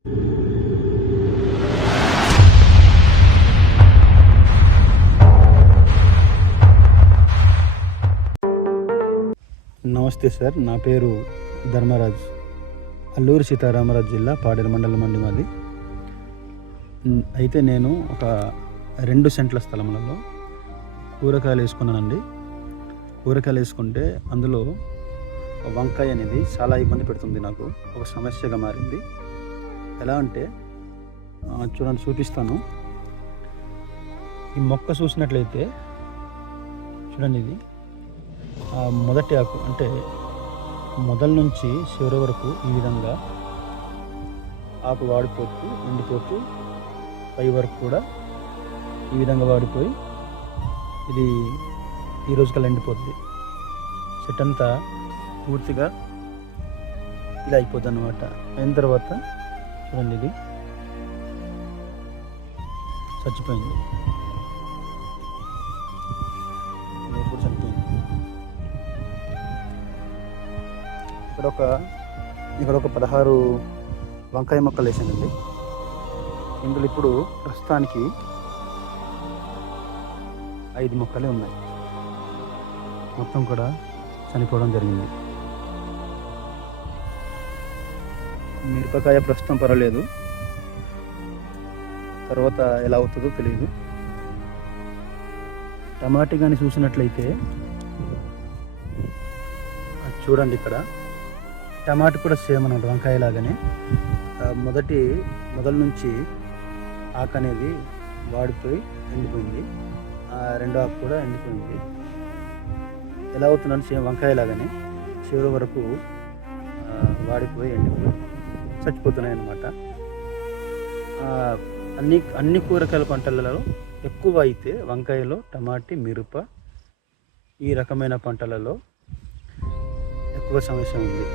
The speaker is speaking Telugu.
నమస్తే సార్, నా పేరు ధర్మరాజ్. అల్లూరు సీతారామరాజు జిల్లా పాడేరు మండలం అండి మాది. అయితే నేను ఒక 2 సెంట్ల స్థలంలో కూరగాయలు వేసుకున్నానండి. కూరగాయలు వేసుకుంటే అందులో వంకాయ అనేది చాలా ఇబ్బంది పెడుతుంది. నాకు ఒక సమస్యగా మారింది. ఎలా అంటే చూడండి, చూపిస్తాను. ఈ మొక్క చూసినట్లయితే చూడండి, ఇది మొదటి ఆకు అంటే మొదల నుంచి చివరి వరకు ఈ విధంగా ఆకు వాడిపోతూ ఎండిపోతూ పై వరకు కూడా ఈ విధంగా వాడిపోయి ఇది ఈ రోజుకల్లా ఎండిపోద్ది. చెట్టు అంతా పూర్తిగా ఇలా అయిపోద్ది అన్నమాట. అయిన తర్వాత చూడండి, ఇది చచ్చిపోయింది. ఎప్పుడు చనిపోయింది. ఇక్కడ ఒక 16 వంకాయ మొక్కలు వేసానండి. ఇందులో ఇప్పుడు ప్రస్తుతానికి 5 మొక్కలే ఉన్నాయి. మొత్తం కూడా చనిపోవడం జరిగింది. మిరపకాయ ప్రస్తుతం పర్వాలేదు, తర్వాత ఎలా అవుతుందో తెలియదు. టమాటా కానీ చూసినట్లయితే చూడండి, ఇక్కడ టమాటా కూడా సేమ్ అన్నమాట, వంకాయ లాగానే మొదల నుంచి ఆకు అనేది వాడిపోయి ఎండిపోయింది. రెండో ఆకు కూడా ఎండిపోయింది. ఎలా అవుతుందని సేమ్ వంకాయ లాగానే చివరి వరకు వాడిపోయి ఎండిపోయి చచ్చిపోతున్నాయి అన్నమాట. అన్ని కూరగాయల పంటలలో ఎక్కువ అయితే వంకాయలో, టమాటీ, మిరప ఈ రకమైన పంటలలో ఎక్కువ సమస్య ఉంది.